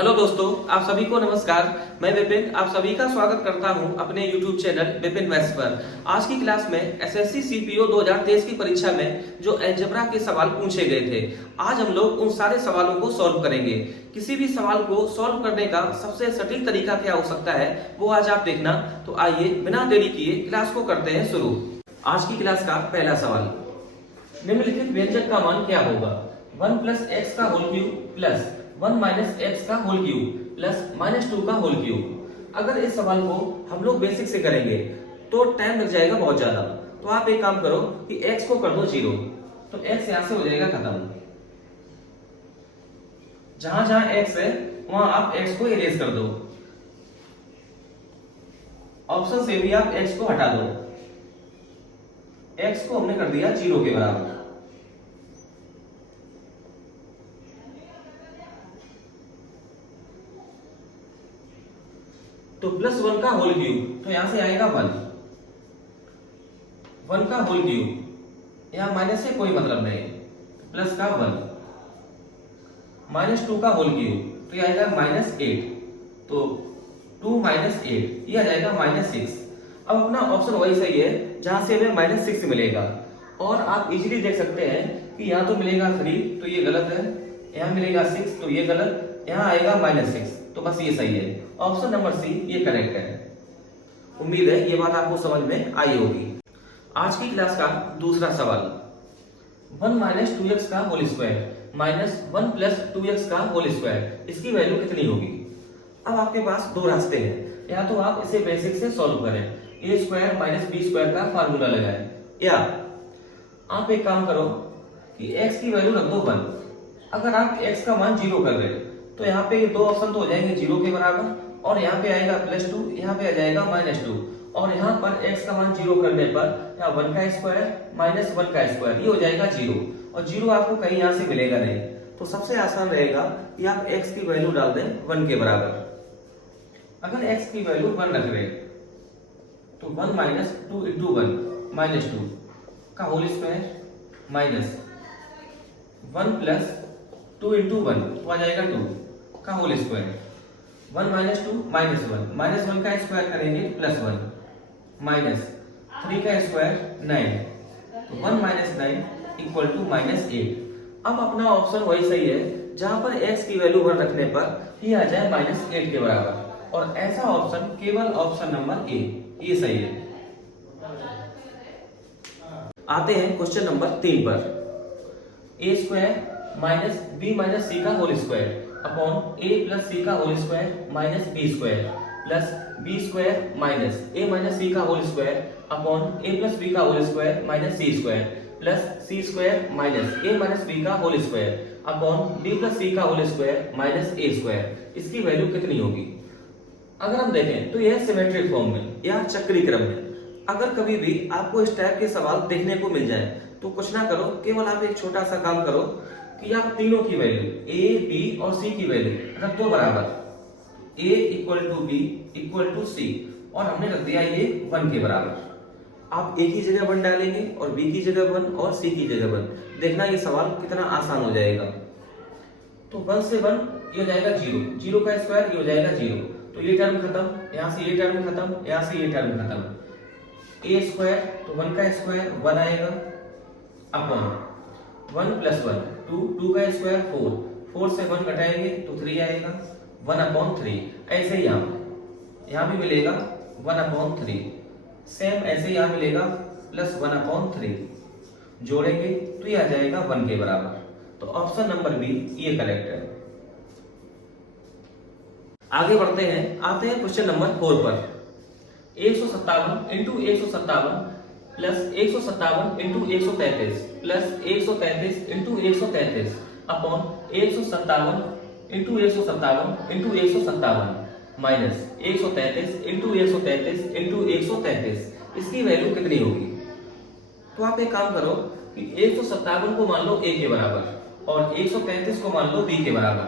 Hello दोस्तों, आप सभी को नमस्कार। मैं विपिन आप सभी का स्वागत करता हूं अपने YouTube चैनल विपिन मैथ्स पर। आज की क्लास में एसएससी सीपीओ 2023 की परीक्षा में जो अलजेब्रा के सवाल पूछे गए थे, आज हम लोग उन सारे सवालों को सॉल्व करेंगे। किसी भी सवाल को सॉल्व करने का सबसे सटीक तरीका क्या हो सकता है वो आज आप देखना। तो आइए बिना देरी किए क्लास को करते हैं शुरू। आज की क्लास का पहला सवाल, निम्नलिखित व्यंजक का मान क्या होगा? 1 प्लस एक्स का whole cube plus 1 minus X का होल क्यूब प्लस -2 का होल क्यूब। अगर इस सवाल को हम लोग बेसिक से करेंगे तो टाइम लग जाएगा बहुत ज्यादा। तो आप एक काम करो कि x को कर दो 0, तो x यहां से हो जाएगा खत्म। जहां जहां x है वहां आप x को इरेज कर दो। ऑप्शन से भी आप x को हटा दो। x को हमने कर दिया 0 के बराबर। तो प्लस 1 का होल क्यूब, तो यहां से आएगा 1 का होल क्यूब, यहां माइनस से कोई मतलब नहीं, प्लस का 1 -2 का होल क्यूब, तो ये आएगा -8, तो 2 -8 ये आ जाएगा -6। अब अपना ऑप्शन वही सही है जहां से हमें -6 मिलेगा। और आप इजीली देख सकते हैं कि यहाँ तो मिलेगा 3, तो ये गलत है, यहाँ मिलेगा 6, तो ये गलत, यहाँ आएगा -6, तो बस ये सही है। ऑप्शन नंबर सी ये करेक्ट है। उम्मीद है ये बात आपको समझ में आई होगी। आज की क्लास का दूसरा सवाल, 1 माइनस 2x का whole square minus 1 plus 2x का होल स्क्वायर, इसकी वैल्यू कितनी होगी? अब आपके पास दो रास्ते हैं, या तो आप इसे बेसिक से सॉल्व करें, a square minus b square का फार्मूला लगाएं, या आप एक काम करो कि x की वैल्यू रख दो 1। अगर आप x का मान 0 कर रहे हैं तो यहाँ पे ये दो ऑप्शन तो हो जाएंगे 0 के बराबर, और यहाँ पे आएगा +2, यहाँ पे आ जाएगा -2, और यहाँ पर x का मान 0 करने पर यहाँ 1 का स्क्वायर माइनस 1 का स्क्वायर, ये हो जाएगा 0, और 0 आपको कहीं यहाँ से मिलेगा नहीं। तो सबसे आसान रहेगा कि आप x की वैल्यू डाल दें 1 के बराबर। अगर x की वैल्यू 1 रख रहे तो 1 माइनस 2 इंटू 1 -2 का whole square minus 1 plus 2 into 1 तो आ जाएगा 2 का होल स्क्वायर, 1 माइनस 2 माइनस 1 का स्क्वायर करेंगे +1 माइनस 3 का स्क्वायर 9, तो 1 माइनस 9 इक्वल टू -8। अब अपना ऑप्शन वही सही है जहां पर x की वैल्यू 1 रखने पर ये आ जाए -8 के बराबर, और ऐसा ऑप्शन केवल ऑप्शन नंबर ए, ये सही है। आते हैं क्वेश्चन नंबर 3 पर, a square minus b minus C का whole square upon a plus C का whole square minus b square plus b square minus a minus C का whole square upon a plus b का whole square minus c square plus c square minus a minus b का whole square upon b plus c का whole square minus a square, इसकी value कितनी होगी? अगर हम देखें तो यह सिमेट्रिक फॉर्म में या चक्रीय क्रम में। अगर कभी भी आपको इस टाइप के सवाल देखने को मिल जाए तो कुछ ना करो, केवल आप एक छोटा सा काम करो कि आप तीनों की वैल्यू a, b और c की वैल्यू रख दो बराबर, a equal to b equal to c, और हमने रख दिया ये 1 के बराबर। आप a की जगह 1 डालेंगे और b की जगह 1 और c की जगह 1, देखना ये सवाल कितना आसान हो जाएगा। तो 1 से 1 ये हो जाएगा 0, 0 का स्क्वायर ये हो जाएगा 0, तो ये टर्म खत्म, यहाँ से ये टर्म खत्म, यहाँ से ये टर्म खत्म। a स्क्वायर तो 1 का स्क्वायर 1 आएगा अपॉन 1 प्लस 1 2, 2 का स्क्वायर 4, 4 से 1 घटाएंगे तो 3 आएगा, 1 अपॉन 3। ऐसे ही यहाँ भी मिलेगा 1 अपॉन 3, सेम ऐसे यहाँ मिलेगा प्लस 1 अपॉन 3, जोड़ेंगे तो ये आ जाएगा 1 के बराबर। तो ऑप्शन नंबर बी ये करेक्ट है। आगे बढ़ते हैं, आते हैं क्वेश्चन नंबर 4 पर, 157 into 157 plus 157 into 133 plus 133 into 133 upon 157 into 157 into 157 minus 133 into 133 into 133, इसकी वैल्यू कितनी होगी? तो आप एक काम करो कि 157 को मान लो a के बराबर और 133 को मान लो b के बराबर,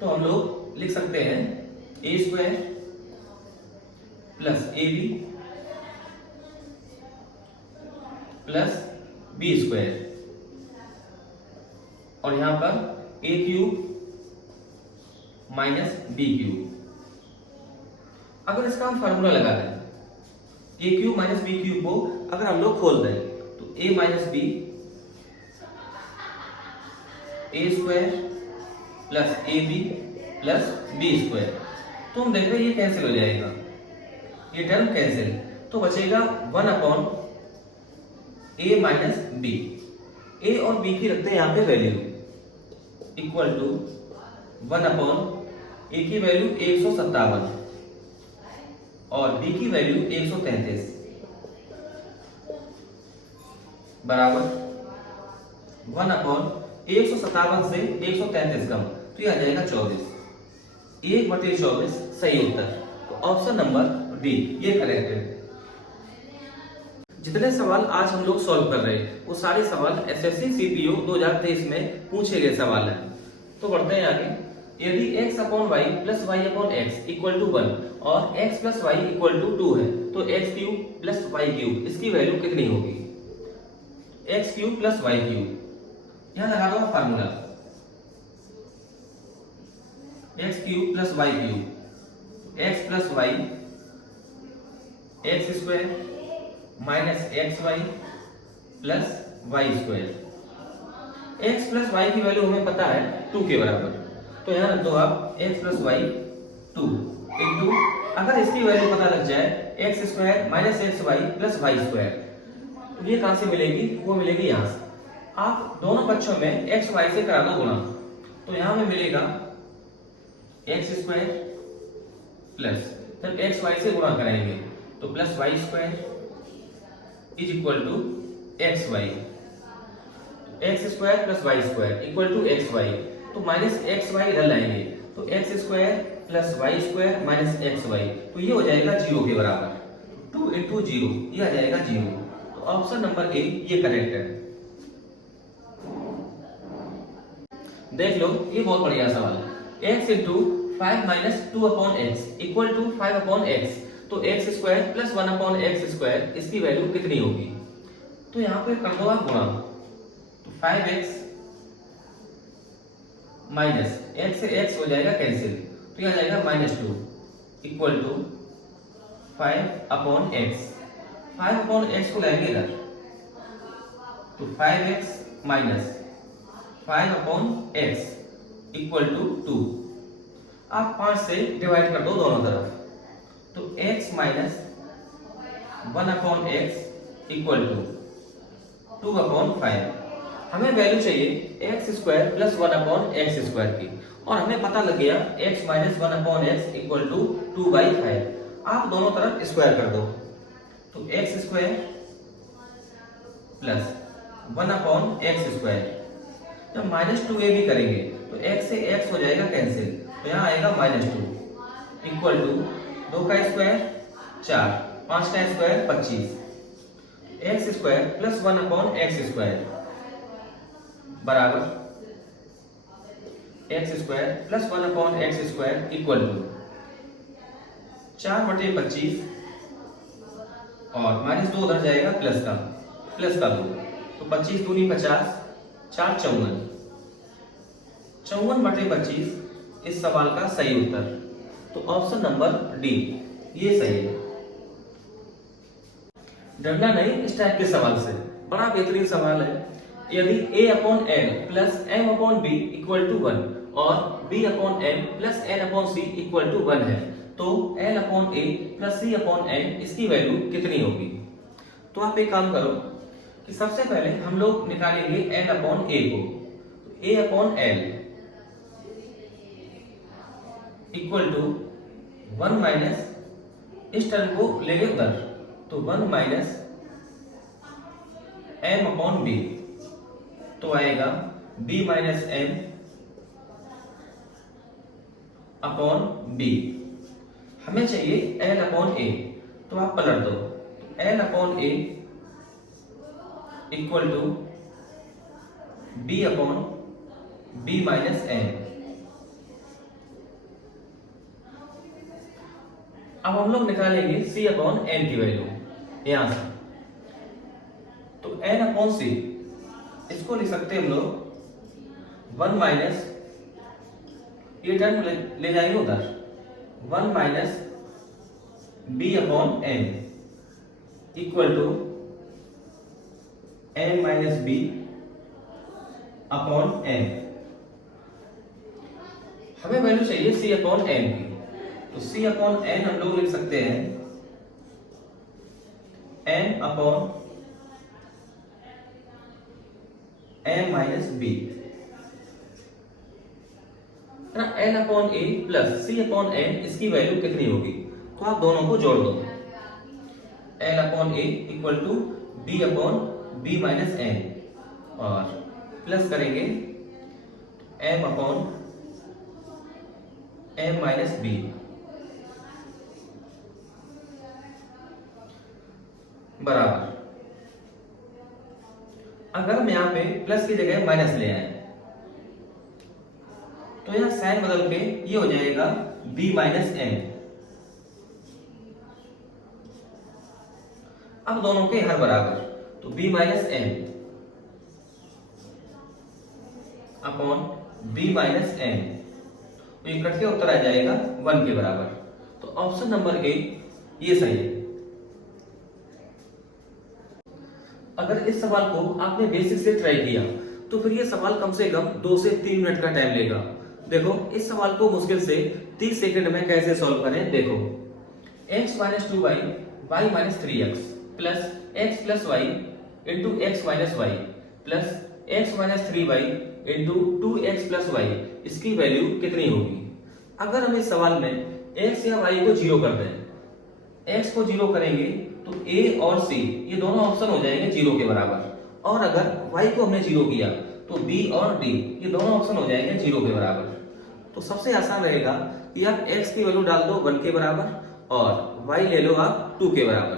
तो हम लोग लिख सकते हैं a square plus ab plus b square, और यहां पर a cube minus B cube. अगर इसका हम फार्मूला लगा दें A cube minus B cube को अगर हम लोग खोल दें तो A minus B A square plus A B plus B square, तो हम देख रहे हैं ये कैंसिल हो जाएगा, ये टर्म कैंसिल, तो बचेगा 1 अपॉन ए माइनस बी। ए और बी की रखते हैं यहाँ पे वैल्यू इक्वल टू 1 अपॉन ए की वैल्यू 157 और बी की वैल्यू 133 बराबर 1 अपॉन 157 से 133 कम, तो यह आ जाएगा 24। 1/24 सही उत्तर, तो ऑप्शन नंबर डी ये करेक्ट है। जितने सवाल आज हम लोग सॉल्व कर रहे हैं वो सारे सवाल एसएससी सीपीओ 2023 में पूछे गए सवाल हैं। तो बढ़ते हैं आगे। यदि x upon Y plus Y upon x equal to 1 और x plus Y equal to 2 है तो x cube plus Y cube इसकी वैल्यू कितनी होगी? x cube plus Y cube, यहां लगा दो formula x cube plus Y cube, x plus Y x square minus x Y plus Y square. X plus Y की value हमें पता है 2 के बराबर, तो यहाँ रख दो आप एक्स प्लस वाई 2 इंटू, अगर इसकी वैल्यू पता लग जाए x square minus x Y plus Y square, तो ये कहां से मिलेगी? वो मिलेगी यहाँ से। आप दोनों पक्षों में एक्स वाई से करा दो गुणा, तो यहाँ में मिलेगा एक्स स्क्वायर प्लस, जब एक्स वाई से गुणा करेंगे तो plus Y square is equal to x y, x square plus Y square equal to x y, तो माइनस एक्स वाई इधर लाएंगे तो x square plus Y square minus x y, तो ये हो जाएगा 0 के बराबर, 2 इंटू 0 ये आ जाएगा 0, तो ऑप्शन नंबर ए ये करेक्ट है। देख लो ये बहुत बढ़िया सवाल है। x into 5 minus 2 upon x equal to 5 upon X, तो x square plus 1 upon x square इसकी वैल्यू कितनी होगी? तो यहाँ पे कर दो आप गुणा, तो 5x माइनस x से x हो जाएगा कैंसिल, तो यह आ जाएगा -2 equal to 5 upon x, 5 upon x को लाएंगे इधर, तो 5x minus 5 upon x equal to 2, आप 5 से डिवाइड कर दो दोनों तरफ, तो x minus 1 upon x equal to 2 upon 5। हमें वैल्यू चाहिए x square plus 1 upon x square की, और हमें पता लग गया x minus 1 upon x equal to 2/5। आप दोनों तरफ स्क्वायर कर दो, तो x square plus 1 upon x square, जब -2a भी करेंगे तो x से x हो जाएगा कैंसिल, तो यहाँ आएगा -2 इक्वल टू 2 का स्क्वायर 4, 5 का square 25, X square plus 1 upon x square बराबर X square plus 1 upon x square equal to 4/25 और -2 उधर जाएगा प्लस का 2, तो 25 दूनी 50, 4 54, 54/25 इस सवाल का सही उत्तर, तो ऑप्शन नंबर डी ये सही है। डरना नहीं इस टाइप के सवाल से, बड़ा बेहतरीन सवाल है। यदि a upon n plus m upon b equal to 1 और b upon m plus n upon c equal to 1 है, तो l upon a plus c upon n इसकी वैल्यू कितनी होगी? तो आप एक काम करो कि सबसे पहले हम लोग निकालेंगे n अपॉन a को, तो a upon l equal to 1 minus, इस टर्म को लेंगे उधर, तो 1 माइनस m अपॉन b, तो आएगा b minus m upon b। हमें चाहिए l अपॉन a, तो आप पलट दो, l upon a equal to b upon b minus m। अब हम लोग निकालेंगे c अपॉन n की वैल्यू यहां से, तो n अपॉन c इसको लिख सकते हैं हम लोग 1 माइनस ये टर्म ले जाएंगे उधर, 1 minus b upon n equal to n minus b upon n. हमें वैल्यू चाहिए सी अपॉन एन की, तो सी अपॉन एन हम लोग लिख सकते हैं N upon N minus B, N upon A plus C upon N, इसकी वैल्यू कितनी होगी? तो आप दोनों को जोड़ दो, N upon A equal to B upon B minus N, और प्लस करेंगे M upon M minus B बराबर। अगर हम यहां पे प्लस की जगह माइनस ले आए तो यहां साइन बदल के ये हो जाएगा b माइनस एन। अब दोनों के हर बराबर, तो b minus n upon b minus n, तो ये कट के उत्तर आ जाएगा 1 के बराबर। तो ऑप्शन नंबर ए ये सही है। अगर इस सवाल को आपने बेसिक से ट्राई किया तो फिर ये सवाल कम से कम 2 से 3 मिनट का टाइम लेगा। देखो इस सवाल को मुश्किल से 30 सेकंड में कैसे सॉल्व करें। देखो x minus 2y y minus 3x plus x plus y into x minus y plus x minus 3y into 2x plus y, इसकी वैल्यू कितनी होगी? अगर हम इस सवाल में x या y को जीरो कर दें, x को जीरो करेंगे तो a और c ये दोनों ऑप्शन हो जाएंगे जीरो के बराबर, और अगर y को हमने जीरो किया तो b और d ये दोनों ऑप्शन हो जाएंगे जीरो के बराबर। तो सबसे आसान रहेगा कि आप x की वैल्यू डाल दो 1 के बराबर और y ले लो आप 2 के बराबर।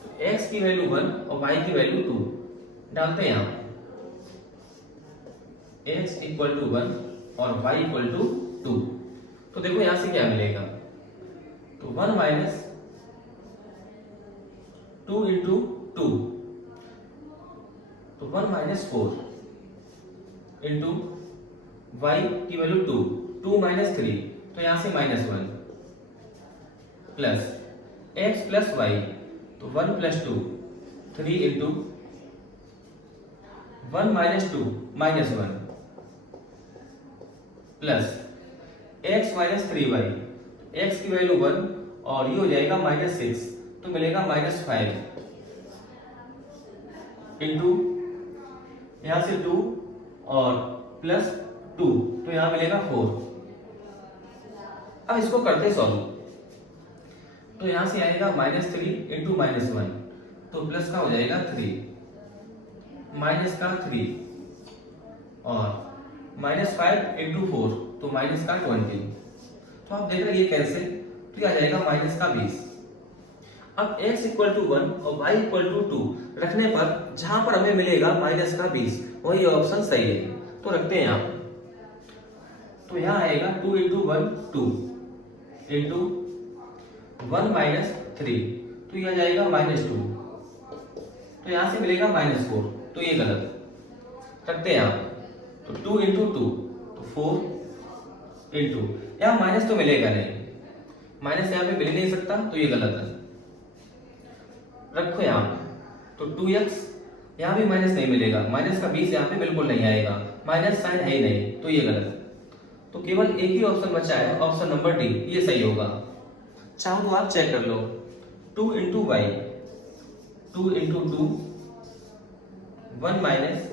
तो x की वैल्यू 1 और y की वैल्यू 2 डालते हैं आप, x इक्वल टू 1 और y इक्वल टू 2। तो देखो यहां से क्या मिलेगा, तो 1 माइनस 2 इंटू 2, तो 1 माइनस 4 इंटू y की वैल्यू 2, 2 माइनस 3, तो यहां से minus 1 plus x plus y, तो 1 plus 2 3 into 1 minus 2 minus 1 plus x minus 3y, x की वैल्यू 1 और ये हो जाएगा माइनस 6, तो मिलेगा माइनस 5 इंटू यहां से 2 और प्लस 2, तो यहां मिलेगा 4। अब इसको करते सॉल्व, तो यहां से आएगा माइनस 3 इंटू माइनस 1, तो प्लस का हो जाएगा 3 माइनस का 3 और माइनस 5 इंटू 4, तो माइनस का 20। तो आप देख रहे हैं ये कैसे, तो ये आ जाएगा माइनस का 20। अब x इक्वल टू 1 और y इक्वल टू 2 रखने पर जहां पर हमें मिलेगा माइनस का 20 वही ऑप्शन सही है, तो रखते हैं यहां। तो यहां आएगा 2 इंटू 1 2 इंटू 1 माइनस 3, तो यह जाएगा माइनस 2, तो यहां से मिलेगा माइनस 4, तो ये गलत रखते हैं आप। तो 2 इंटू 2 तो 4 इंटू, यहां माइनस तो मिलेगा नहीं, माइनस यहां पे मिल नहीं सकता, तो ये गलत है, रखो यहां। तो 2x, यहां भी माइनस नहीं मिलेगा, माइनस का 20 यहां पे बिल्कुल नहीं आएगा, माइनस साइन है ही नहीं, तो ये गलत। तो केवल एक ही ऑप्शन बचा है, ऑप्शन नंबर डी, ये सही होगा। चाहो तो आप चेक कर लो, 2 into y 2 into 2 1 minus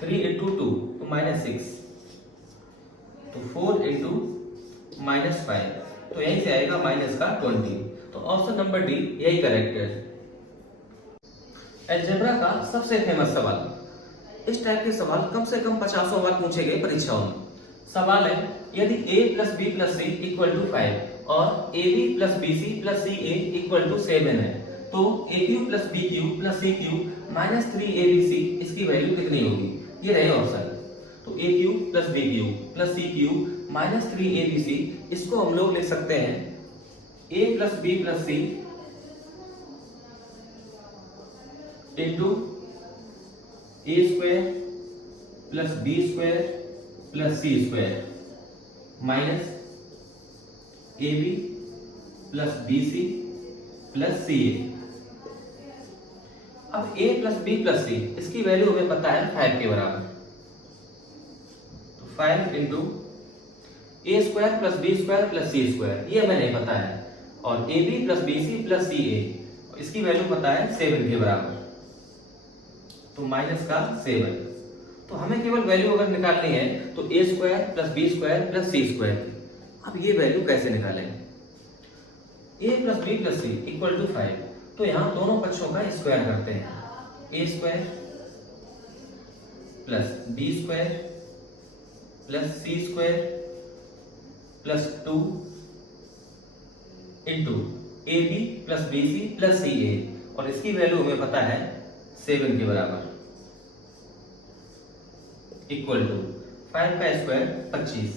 3 into 2, तो माइनस 6, तो 4 इंटू माइनस 5, तो यहीं से आएगा माइनस का 20। तो ऑप्शन नंबर डी यही करेक्ट है। अलजेब्रा का सबसे फेमस सवाल, इस टाइप के सवाल कम से कम 50 बार पूछे गए परीक्षाओं में। सवाल है, यदि a plus B plus C equal to 5 और A B plus B C plus C A equal to 7 है, तो A cube plus B cube plus C cube minus 3 A B C, इसकी वैल्यू कितनी होगी? ये रहे ऑप्शन। तो A cube plus B cube plus C cube minus 3 A B C, इसको हम लोग लिख सकते हैं a plus B plus C into A square plus B square plus C square minus A B plus B C plus C A. अब a plus B plus C इसकी value हमें पता है 5 के बराबर, तो 5 into A square plus B square plus C square ये हमें नहीं पता है, और A B plus B C plus C A इसकी वैल्यू पता है 7 के बराबर, तो माइनस का 7। तो हमें केवल वैल्यू अगर निकालनी है तो A square plus B square plus C square की। अब ये वैल्यू कैसे निकालेंगे? a plus B plus C equal to 5, तो यहाँ दोनों पक्षों का स्क्वायर करते हैं, A square plus B square plus C square plus 2 into A B plus B C plus C A, और इसकी वैल्यू हमें पता है 7 के बराबर, इक्वल टू 5 का स्क्वायर 25,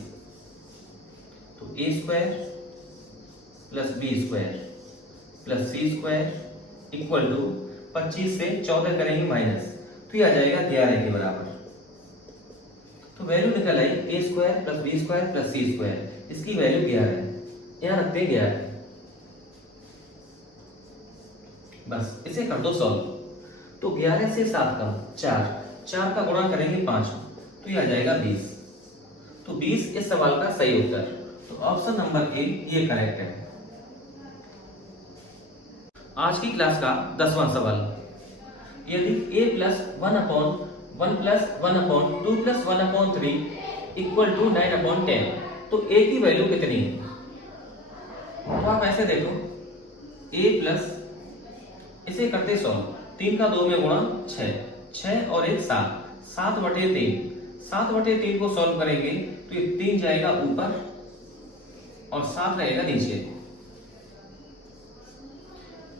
तो A square plus B square plus C square equal to 25 से 14 करेंगे माइनस, तो ये आ जाएगा 11 के बराबर। तो वैल्यू निकल आई A square plus B square plus C square, इसकी वैल्यू 11 है, यहां रखते हैं 11। बस इसे कर दो सॉल्व, तो 11 से 7 का 4 का गुणा करेंगे 5, तो ये आ जाएगा 20। तो 20 इस सवाल का सही उत्तर, तो ऑप्शन नंबर ए ये करेक्ट है। आज की क्लास का 10वां सवाल, यदि a plus 1/1 plus 1/2 plus 1/3 equal to 9/10, तो a की वैल्यू कितनी है? तो आप ऐसे देखो, a प्लस, इसे करते सॉल्व, 3 का 2 में गुणा 6 और 1 7, 7/3, 7/3 को सॉल्व करेंगे तो ये 3 जाएगा ऊपर और 7 रहेगा नीचे।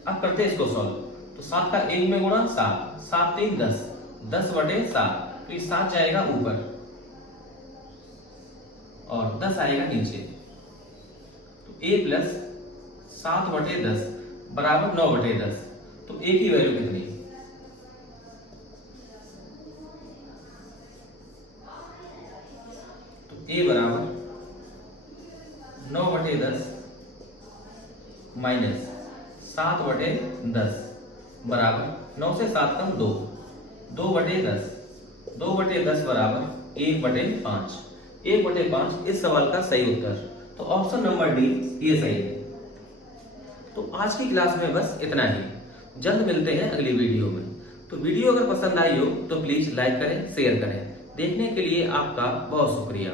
अब करते हैं इसको सॉल्व, तो 7 का 1 में गुणा 7, 7 3 10, 10/7, तो ये 7 जाएगा ऊपर और 10 आएगा नीचे। तो a प्लस 7/10 बराबर 9/10, तो a की वैल्यू कितनी? तो a बराबर 9/10 माइनस 7/10 बराबर 9 से 7 कम 2, 2/10, 2/10 बराबर 1/5, 1/5 इस सवाल का सही उत्तर, तो ऑप्शन नंबर डी ये सही है। तो आज की क्लास में बस इतना ही, जल्द मिलते हैं अगली वीडियो में। तो वीडियो अगर पसंद आई हो तो प्लीज लाइक करें, शेयर करें। देखने के लिए आपका बहुत शुक्रिया।